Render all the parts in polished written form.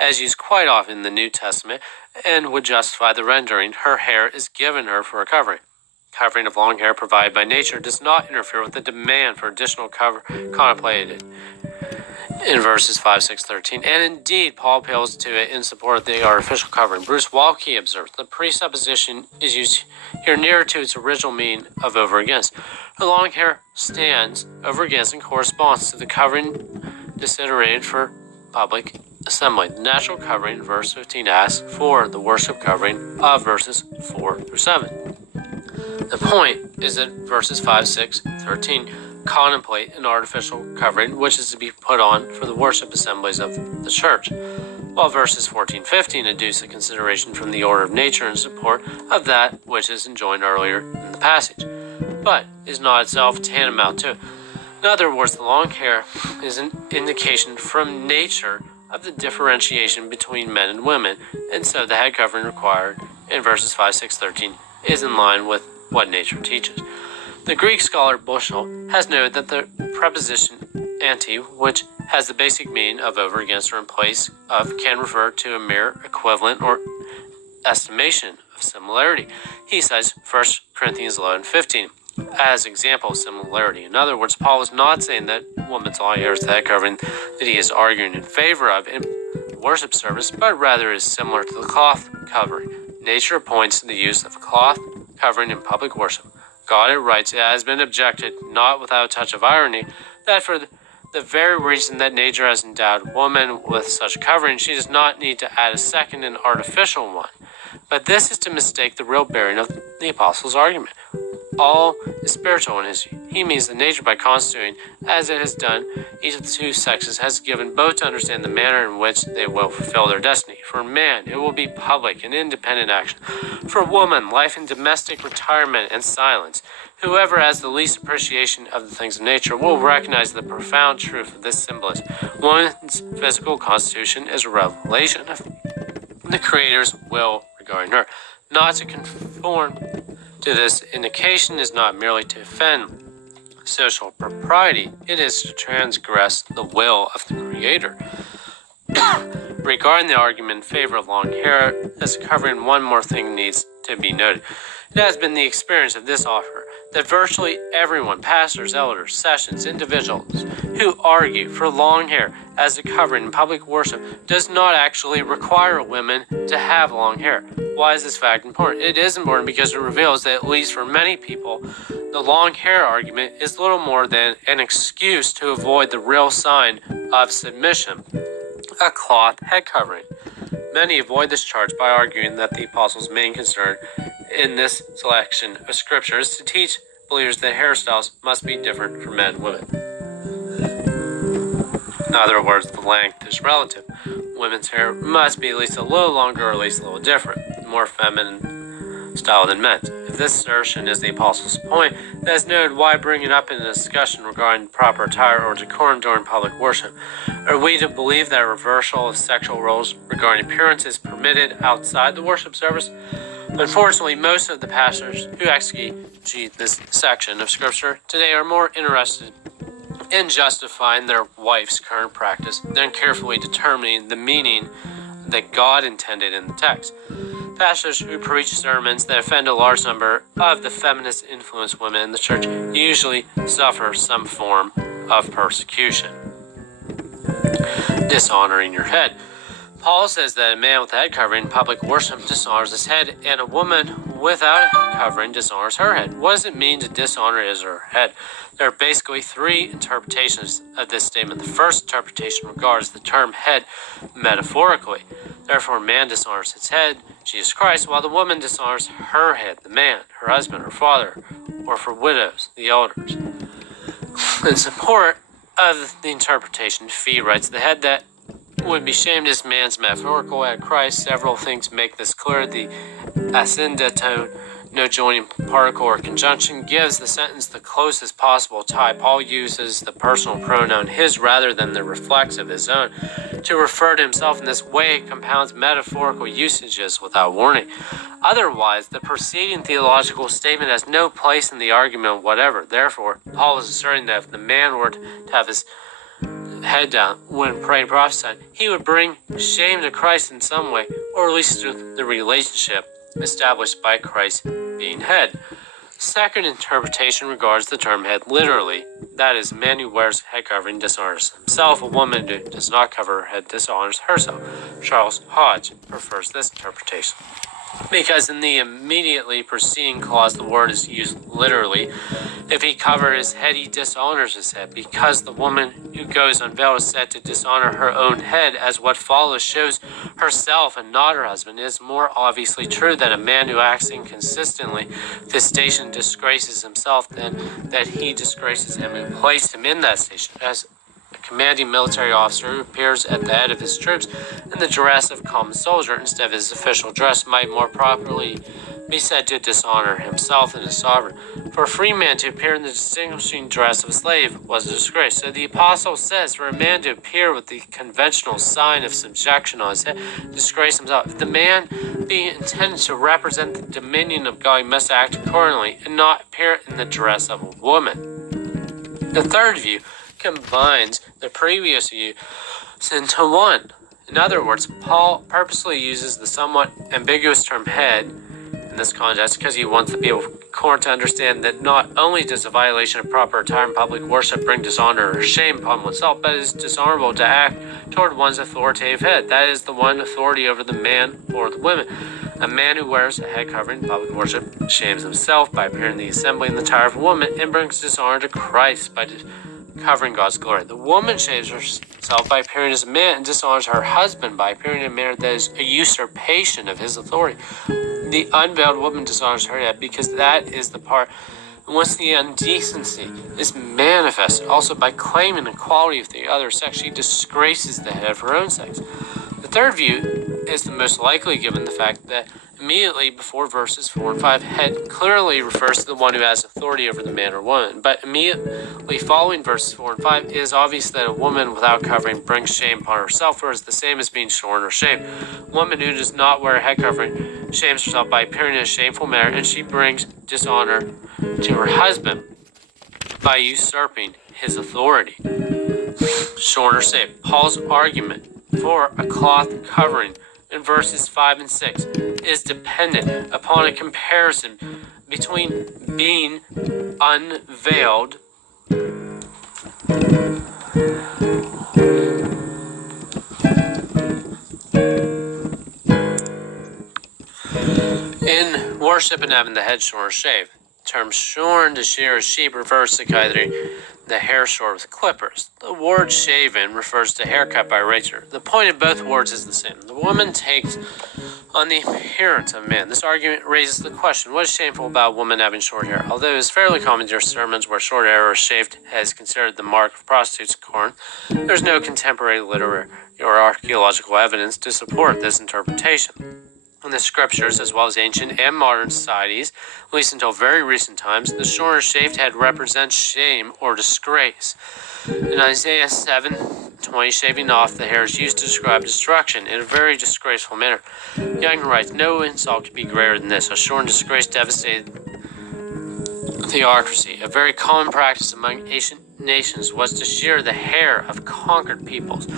as used quite often in the New Testament, and would justify the rendering, her hair is given her for a covering. Covering of long hair provided by nature does not interfere with the demand for additional cover contemplated in verses 5, 6, 13, and indeed Paul appeals to it in support of the artificial covering. Bruce Walke observes the presupposition is used here nearer to its original meaning of over against. Her long hair stands over against and corresponds to the covering desiderated for public assembly. The natural covering, verse 15, asks for the worship covering of verses 4 through 7. The point is that verses 5, 6, 13 contemplate an artificial covering which is to be put on for the worship assemblies of the church, while verses 14, 15 adduce a consideration from the order of nature in support of that which is enjoined earlier in the passage, but is not itself tantamount to it. In other words, the long hair is an indication from nature of the differentiation between men and women, and so the head covering required in verses 5, 6, 13 is in line with what nature teaches. The Greek scholar Bushell has noted that the preposition anti, which has the basic meaning of over, against, or in place of, can refer to a mere equivalent or estimation of similarity. He cites 1 Corinthians 11:15 as example of similarity. In other words, Paul is not saying that woman's long hair is the head covering that he is arguing in favor of in worship service, but rather is similar to the cloth covering. Nature points to the use of a cloth covering in public worship. God writes, it has been objected, not without a touch of irony, that for the very reason that nature has endowed woman with such covering, she does not need to add a second and artificial one. But this is to mistake the real bearing of the apostle's argument. All is spiritual in his view. He means that nature, by constituting, as it has done, each of the two sexes has given both to understand the manner in which they will fulfill their destiny. For man, it will be public and independent action. For woman, life in domestic retirement and silence. Whoever has the least appreciation of the things of nature will recognize the profound truth of this symbolism. Woman's physical constitution is a revelation of the Creator's will regarding her. Not to conform to this indication is not merely to offend social propriety, it is to transgress the will of the Creator. Regarding the argument in favor of long hair as covering, one more thing needs to be noted. It has been the experience of this author that virtually everyone, pastors, elders, sessions, individuals who argue for long hair as a covering in public worship does not actually require women to have long hair. Why is this fact important? It is important because it reveals that, at least for many people, the long hair argument is little more than an excuse to avoid the real sign of submission, a cloth head covering. Many avoid this charge by arguing that the apostle's main concern in this selection of scripture is to teach believers that hairstyles must be different for men and women. In other words, the length is relative. Women's hair must be at least a little longer or at least a little different, more feminine style than men's. If this assertion is the apostle's point, that is noted, why bring it up in a discussion regarding proper attire or decorum during public worship? Are we to believe that a reversal of sexual roles regarding appearance is permitted outside the worship service? Unfortunately, most of the pastors who exegete this section of Scripture today are more interested in justifying their wife's current practice than carefully determining the meaning that God intended in the text. Pastors who preach sermons that offend a large number of the feminist-influenced women in the church usually suffer some form of persecution. Dishonoring your head. Paul says that a man with a head covering in public worship dishonors his head, and a woman without a covering dishonors her head. What does it mean to dishonor his or her head? There are basically three interpretations of this statement. The first interpretation regards the term head metaphorically. Therefore, man dishonors his head, Jesus Christ, while the woman dishonors her head, the man, her husband, her father, or for widows, the elders. In support of the interpretation, Fee writes, the head that would be shamed is man's metaphorical at Christ. Several things make this clear. The ascendantone, no joining particle or conjunction, gives the sentence the closest possible tie. Paul uses the personal pronoun his rather than the reflexive his own to refer to himself. In this way, it compounds metaphorical usages without warning. Otherwise, the preceding theological statement has no place in the argument whatever. Therefore, Paul is asserting that if the man were to have his head down when praying prophesying, he would bring shame to Christ in some way, or at least to the relationship established by Christ being head. Second interpretation regards the term head literally. That is, a man who wears head covering dishonors himself. A woman who does not cover her head dishonors herself. Charles Hodge prefers this interpretation, because in the immediately preceding clause the word is used literally. If he cover his head, he dishonors his head, because the woman who goes unveiled is said to dishonor her own head, as what follows shows herself and not her husband. It is more obviously true that a man who acts inconsistently with his station disgraces himself than that he disgraces him who placed him in that station. As a commanding military officer who appears at the head of his troops in the dress of a common soldier instead of his official dress might more properly be said to dishonor himself and his sovereign. For a free man to appear in the distinguishing dress of a slave was a disgrace. So the apostle says, for a man to appear with the conventional sign of subjection on his head, disgrace himself. If the man be intended to represent the dominion of God, he must act accordingly and not appear in the dress of a woman. The third view combines the previous view into one. In other words, Paul purposely uses the somewhat ambiguous term head in this context because he wants the people of Corinth to understand that not only does a violation of proper attire in public worship bring dishonor or shame upon oneself, but it is dishonorable to act toward one's authoritative head. That is, the one authority over the man or the women. A man who wears a head covering in public worship shames himself by appearing in the assembly in the attire of a woman and brings dishonor to Christ by covering God's glory. The woman shames herself by appearing as a man and dishonors her husband by appearing in a manner that is a usurpation of his authority. The unveiled woman dishonors her head because that is the part in which the indecency is manifested. Also, by claiming equality with the other sex, she disgraces the head of her own sex. The third view is the most likely given the fact that immediately before verses 4 and 5, head clearly refers to the one who has authority over the man or woman. But immediately following verses 4 and 5, it is obvious that a woman without covering brings shame upon herself, or is the same as being shorn or shamed. A woman who does not wear a head covering shames herself by appearing in a shameful manner, and she brings dishonor to her husband by usurping his authority. Shorn or shamed. Paul's argument for a cloth covering in verses 5 and 6 is dependent upon a comparison between being unveiled in worship and having the head shorn or shaved. The term shorn to shear a sheep refers to cutting the hair short with clippers. The word shaven refers to haircut by a razor. The point of both words is the same. The woman takes on the appearance of a man. This argument raises the question, what is shameful about a woman having short hair? Although it is fairly common to hear sermons where short hair or shaved head is considered the mark of prostitutes in Corinth, there is no contemporary literary or archaeological evidence to support this interpretation. In the scriptures, as well as ancient and modern societies, at least until very recent times, the shorn or shaved head represents shame or disgrace. In Isaiah 7:20, shaving off the hair is used to describe destruction in a very disgraceful manner. Young writes, no insult could be greater than this. A shorn disgrace devastated theocracy. A very common practice among ancient nations was to shear the hair of conquered peoples.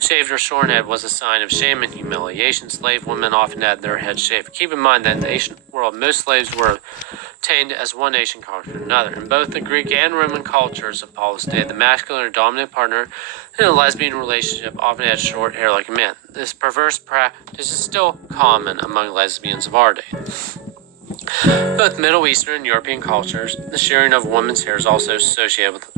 Shaved or shorn head was a sign of shame and humiliation. Slave women often had their heads shaved. Keep in mind that in the ancient world, most slaves were obtained as one nation conquered another. In both the Greek and Roman cultures of Paul's day, the masculine or dominant partner in a lesbian relationship often had short hair like a man. This perverse practice is still common among lesbians of our day. Both Middle Eastern and European cultures, the shearing of women's hair is also associated with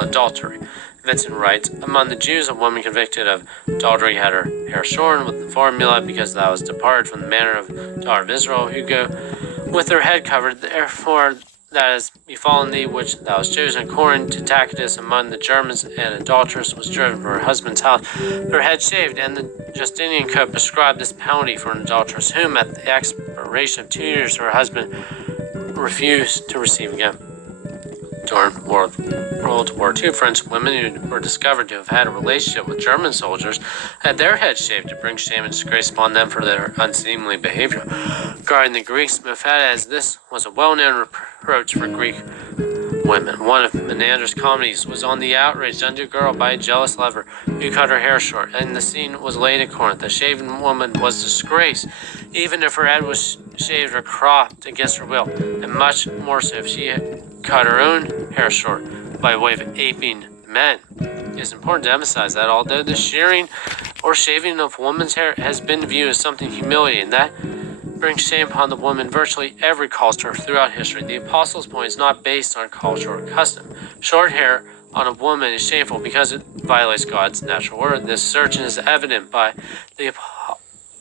adultery. Vincent writes, among the Jews, a woman convicted of adultery had her hair shorn with the formula because thou hast departed from the manner of the daughter of Israel, who go with their head covered. Therefore that has befallen thee, which thou hast chosen. According to Tacitus, among the Germans, an adulteress was driven from her husband's house, her head shaved, and the Justinian code prescribed this penalty for an adulteress, whom at the expiration of 2 years her husband refused to receive again. During World War II, French women who were discovered to have had a relationship with German soldiers had their heads shaved to bring shame and disgrace upon them for their unseemly behavior. Regarding the Greeks, Mephibosheth, as this was a well-known reproach for Greek women. One of Menander's comedies was on the outrage done to a girl by a jealous lover who cut her hair short, and the scene was laid in Corinth. The shaven woman was disgraced, even if her head was shaved or cropped against her will, and much more so if she had cut her own hair short by way of aping men. It is important to emphasize that although the shearing or shaving of woman's hair has been viewed as something humiliating, that brings shame upon the woman virtually every culture throughout history. The Apostles' point is not based on culture or custom. Short hair on a woman is shameful because it violates God's natural order. This assertion is evident by the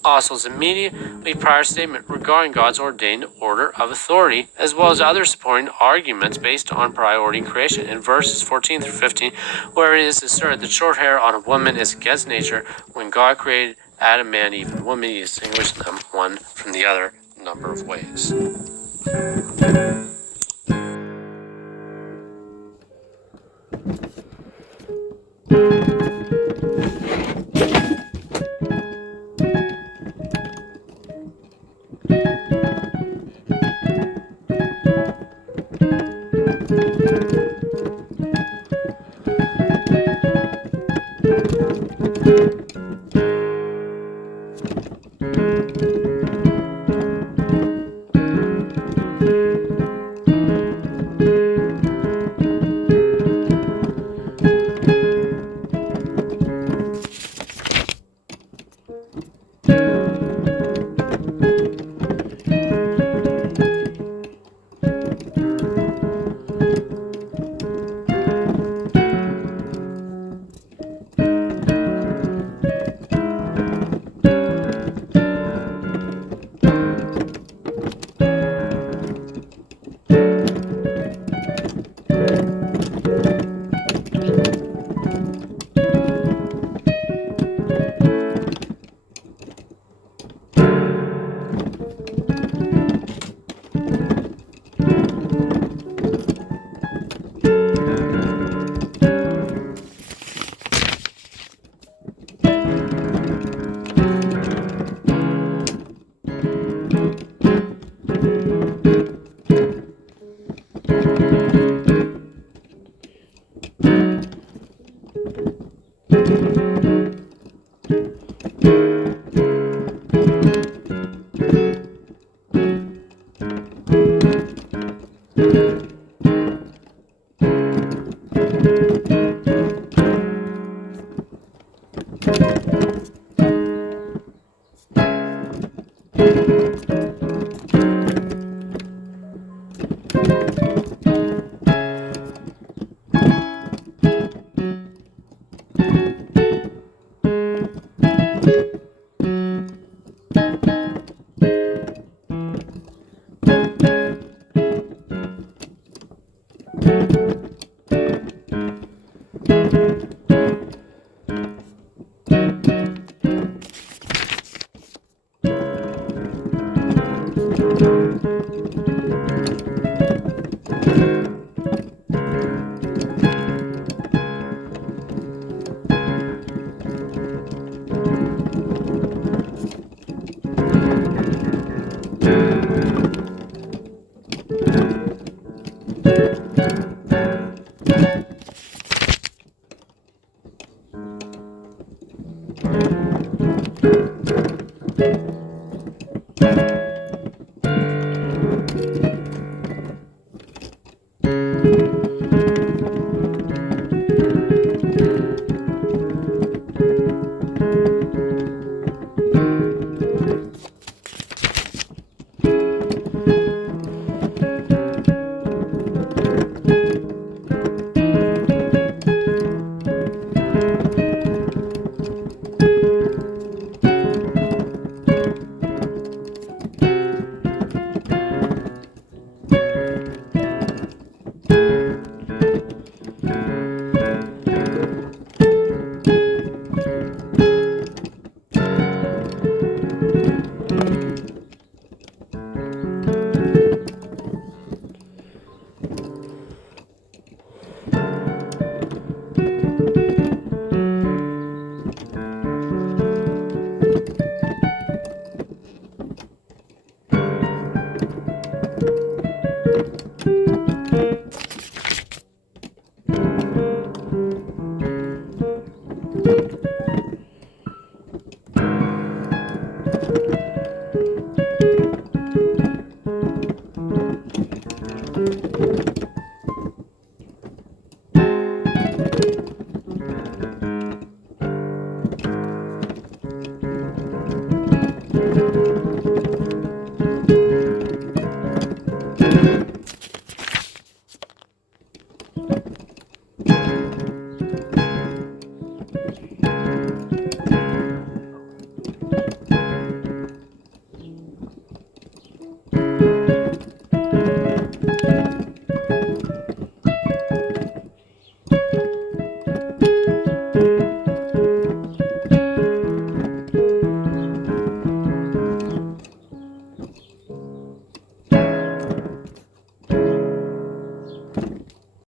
Apostles' immediately prior statement regarding God's ordained order of authority, as well as other supporting arguments based on priority in creation. In verses 14 through 15, where it is asserted that short hair on a woman is against nature, when God created Adam, man, Eve, and woman, he distinguished them one from the other a number of ways.